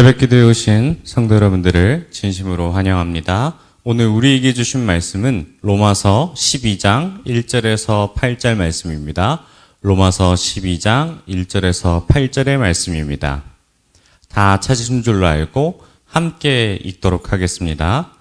새벽기도에 오신 성도 여러분들을 진심으로 환영합니다. 오늘 우리에게 주신 말씀은 로마서 12장 1절에서 8절 말씀입니다. 로마서 12장 1절에서 8절의 말씀입니다. 다 찾으신 줄로 알고 함께 읽도록 하겠습니다.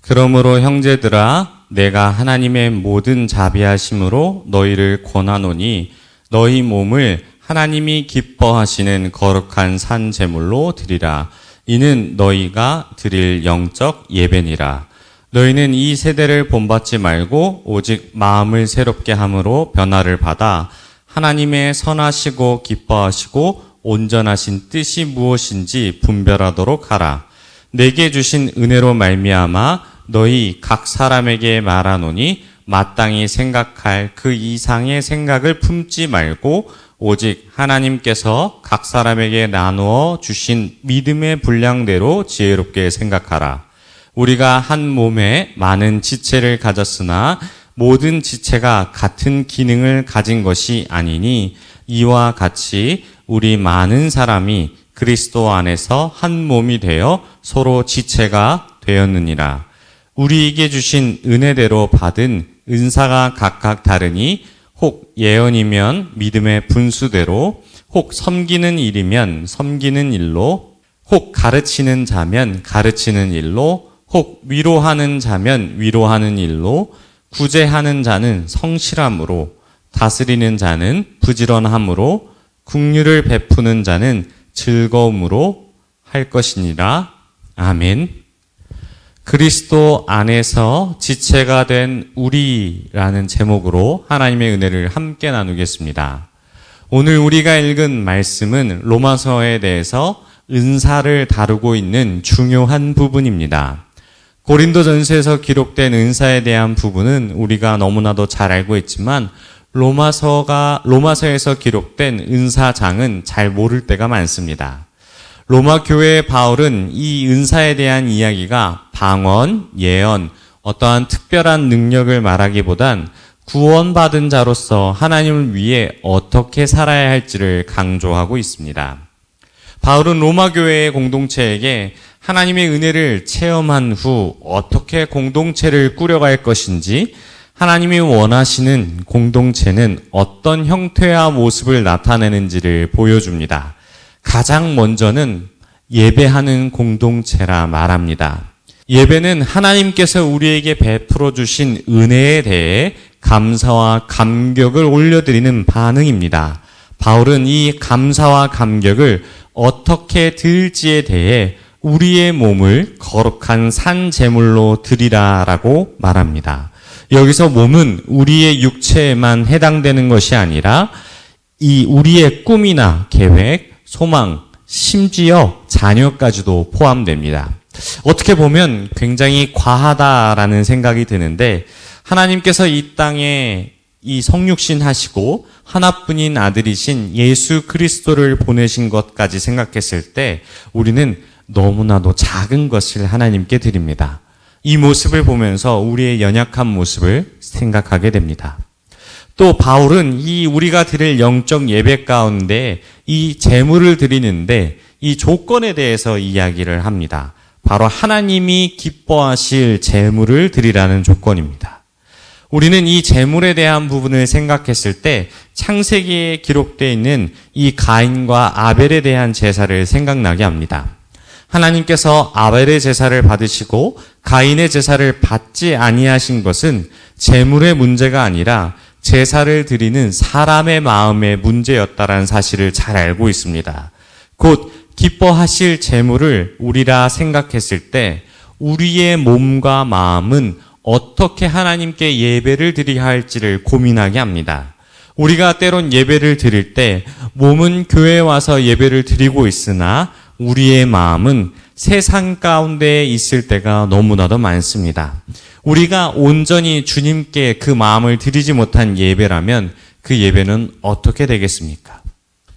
그러므로 형제들아, 내가 하나님의 모든 자비하심으로 너희를 권하노니 너희 몸을 하나님이 기뻐하시는 거룩한 산 제물로 드리라. 이는 너희가 드릴 영적 예배니라. 너희는 이 세대를 본받지 말고 오직 마음을 새롭게 함으로 변화를 받아 하나님의 선하시고 기뻐하시고 온전하신 뜻이 무엇인지 분별하도록 하라. 내게 주신 은혜로 말미암아 너희 각 사람에게 말하노니 마땅히 생각할 그 이상의 생각을 품지 말고 오직 하나님께서 각 사람에게 나누어 주신 믿음의 분량대로 지혜롭게 생각하라. 우리가 한 몸에 많은 지체를 가졌으나 모든 지체가 같은 기능을 가진 것이 아니니 이와 같이 우리 많은 사람이 그리스도 안에서 한 몸이 되어 서로 지체가 되었느니라. 우리에게 주신 은혜대로 받은 은사가 각각 다르니 혹 예언이면 믿음의 분수대로, 혹 섬기는 일이면 섬기는 일로, 혹 가르치는 자면 가르치는 일로, 혹 위로하는 자면 위로하는 일로, 구제하는 자는 성실함으로, 다스리는 자는 부지런함으로, 긍휼을 베푸는 자는 즐거움으로 할 것이니라. 아멘. 그리스도 안에서 지체가 된 우리라는 제목으로 하나님의 은혜를 함께 나누겠습니다. 오늘 우리가 읽은 말씀은 로마서에 대해서 은사를 다루고 있는 중요한 부분입니다. 고린도전서에서 기록된 은사에 대한 부분은 우리가 너무나도 잘 알고 있지만 로마서에서 기록된 은사장은 잘 모를 때가 많습니다. 로마 교회의 바울은 이 은사에 대한 이야기가 방언, 예언, 어떠한 특별한 능력을 말하기보단 구원받은 자로서 하나님을 위해 어떻게 살아야 할지를 강조하고 있습니다. 바울은 로마 교회의 공동체에게 하나님의 은혜를 체험한 후 어떻게 공동체를 꾸려갈 것인지, 하나님이 원하시는 공동체는 어떤 형태와 모습을 나타내는지를 보여줍니다. 가장 먼저는 예배하는 공동체라 말합니다. 예배는 하나님께서 우리에게 베풀어 주신 은혜에 대해 감사와 감격을 올려드리는 반응입니다. 바울은 이 감사와 감격을 어떻게 드릴지에 대해 우리의 몸을 거룩한 산 제물로 드리라라고 말합니다. 여기서 몸은 우리의 육체에만 해당되는 것이 아니라 이 우리의 꿈이나 계획, 소망, 심지어 자녀까지도 포함됩니다. 어떻게 보면 굉장히 과하다라는 생각이 드는데, 하나님께서 이 땅에 이 성육신 하시고 하나뿐인 아들이신 예수 그리스도를 보내신 것까지 생각했을 때 우리는 너무나도 작은 것을 하나님께 드립니다. 이 모습을 보면서 우리의 연약한 모습을 생각하게 됩니다. 또 바울은 이 우리가 드릴 영적 예배 가운데 이 제물을 드리는데 이 조건에 대해서 이야기를 합니다. 바로 하나님이 기뻐하실 제물을 드리라는 조건입니다. 우리는 이 제물에 대한 부분을 생각했을 때 창세기에 기록되어 있는 이 가인과 아벨에 대한 제사를 생각나게 합니다. 하나님께서 아벨의 제사를 받으시고 가인의 제사를 받지 아니하신 것은 제물의 문제가 아니라 제사를 드리는 사람의 마음의 문제였다라는 사실을 잘 알고 있습니다. 곧 기뻐하실 제물을 우리라 생각했을 때 우리의 몸과 마음은 어떻게 하나님께 예배를 드려야 할지를 고민하게 합니다. 우리가 때론 예배를 드릴 때 몸은 교회에 와서 예배를 드리고 있으나 우리의 마음은 세상 가운데 있을 때가 너무나도 많습니다. 우리가 온전히 주님께 그 마음을 드리지 못한 예배라면 그 예배는 어떻게 되겠습니까?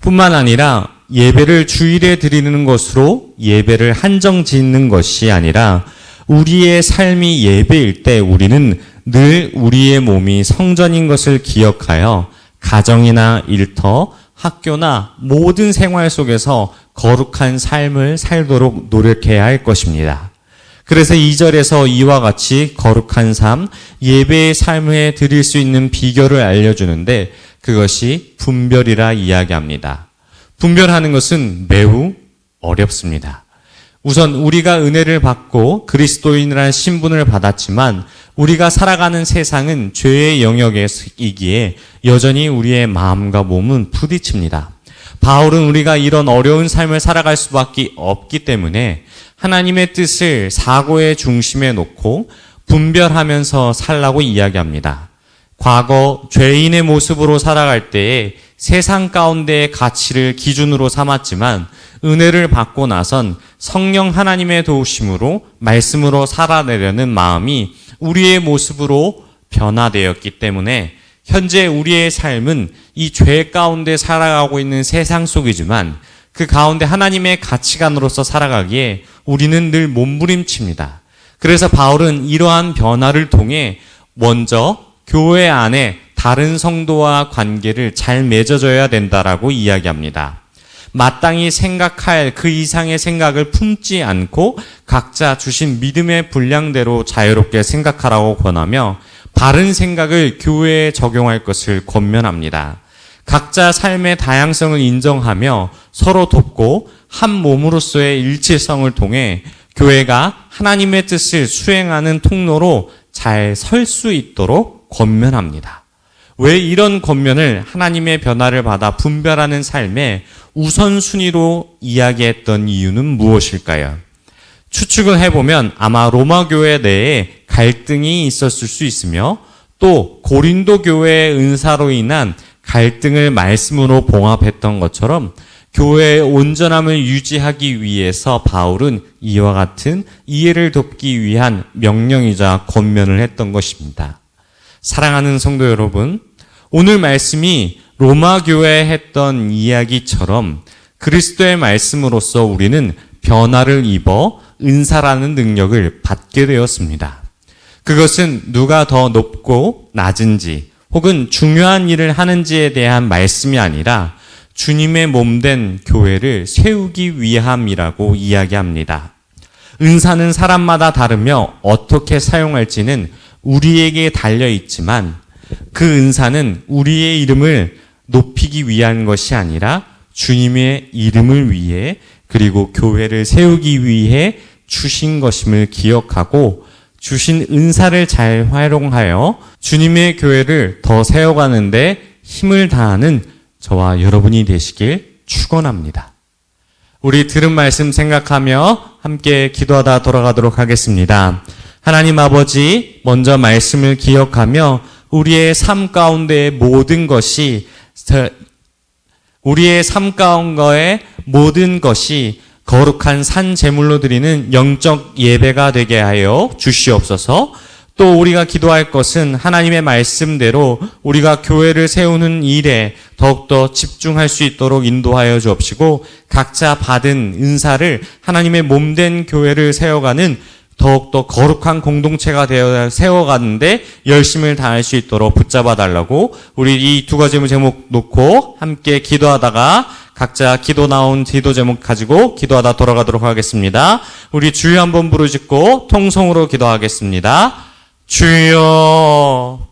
뿐만 아니라 예배를 주일에 드리는 것으로 예배를 한정 짓는 것이 아니라 우리의 삶이 예배일 때 우리는 늘 우리의 몸이 성전인 것을 기억하여 가정이나 일터, 학교나 모든 생활 속에서 거룩한 삶을 살도록 노력해야 할 것입니다. 그래서 2절에서 이와 같이 거룩한 삶, 예배의 삶을 드릴 수 있는 비결을 알려주는데 그것이 분별이라 이야기합니다. 분별하는 것은 매우 어렵습니다. 우선 우리가 은혜를 받고 그리스도인이라는 신분을 받았지만 우리가 살아가는 세상은 죄의 영역이기에 여전히 우리의 마음과 몸은 부딪힙니다. 바울은 우리가 이런 어려운 삶을 살아갈 수밖에 없기 때문에 하나님의 뜻을 사고의 중심에 놓고 분별하면서 살라고 이야기합니다. 과거 죄인의 모습으로 살아갈 때에 세상 가운데의 가치를 기준으로 삼았지만 은혜를 받고 나선 성령 하나님의 도우심으로 말씀으로 살아내려는 마음이 우리의 모습으로 변화되었기 때문에 현재 우리의 삶은 이 죄 가운데 살아가고 있는 세상 속이지만 그 가운데 하나님의 가치관으로서 살아가기에 우리는 늘 몸부림칩니다. 그래서 바울은 이러한 변화를 통해 먼저 교회 안에 다른 성도와 관계를 잘 맺어줘야 된다라고 이야기합니다. 마땅히 생각할 그 이상의 생각을 품지 않고 각자 주신 믿음의 분량대로 자유롭게 생각하라고 권하며 바른 생각을 교회에 적용할 것을 권면합니다. 각자 삶의 다양성을 인정하며 서로 돕고 한 몸으로서의 일치성을 통해 교회가 하나님의 뜻을 수행하는 통로로 잘 설 수 있도록 권면합니다. 왜 이런 권면을 하나님의 변화를 받아 분별하는 삶의 우선순위로 이야기했던 이유는 무엇일까요? 추측을 해보면 아마 로마 교회 내에 갈등이 있었을 수 있으며 또 고린도 교회의 은사로 인한 갈등을 말씀으로 봉합했던 것처럼 교회의 온전함을 유지하기 위해서 바울은 이와 같은 이해를 돕기 위한 명령이자 권면을 했던 것입니다. 사랑하는 성도 여러분, 오늘 말씀이 로마 교회에 했던 이야기처럼 그리스도의 말씀으로서 우리는 변화를 입어 은사라는 능력을 받게 되었습니다. 그것은 누가 더 높고 낮은지 혹은 중요한 일을 하는지에 대한 말씀이 아니라 주님의 몸된 교회를 세우기 위함이라고 이야기합니다. 은사는 사람마다 다르며 어떻게 사용할지는 우리에게 달려있지만 그 은사는 우리의 이름을 높이기 위한 것이 아니라 주님의 이름을 위해 그리고 교회를 세우기 위해 주신 것임을 기억하고 주신 은사를 잘 활용하여 주님의 교회를 더 세워가는데 힘을 다하는 저와 여러분이 되시길 축원합니다. 우리 들은 말씀 생각하며 함께 기도하다 돌아가도록 하겠습니다. 하나님 아버지, 먼저 말씀을 기억하며 우리의 삶 가운데의 모든 것이 거룩한 산 제물로 드리는 영적 예배가 되게 하여 주시옵소서. 또 우리가 기도할 것은 하나님의 말씀대로 우리가 교회를 세우는 일에 더욱더 집중할 수 있도록 인도하여 주옵시고 각자 받은 은사를 하나님의 몸된 교회를 세워가는 더욱더 거룩한 공동체가 되어 세워가는데 열심을 다할 수 있도록 붙잡아 달라고 우리 이 두 가지 제목 놓고 함께 기도하다가 각자 기도 나온 기도 제목 가지고 기도하다 돌아가도록 하겠습니다. 우리 주여 한번 부르짖고 통성으로 기도하겠습니다. 주여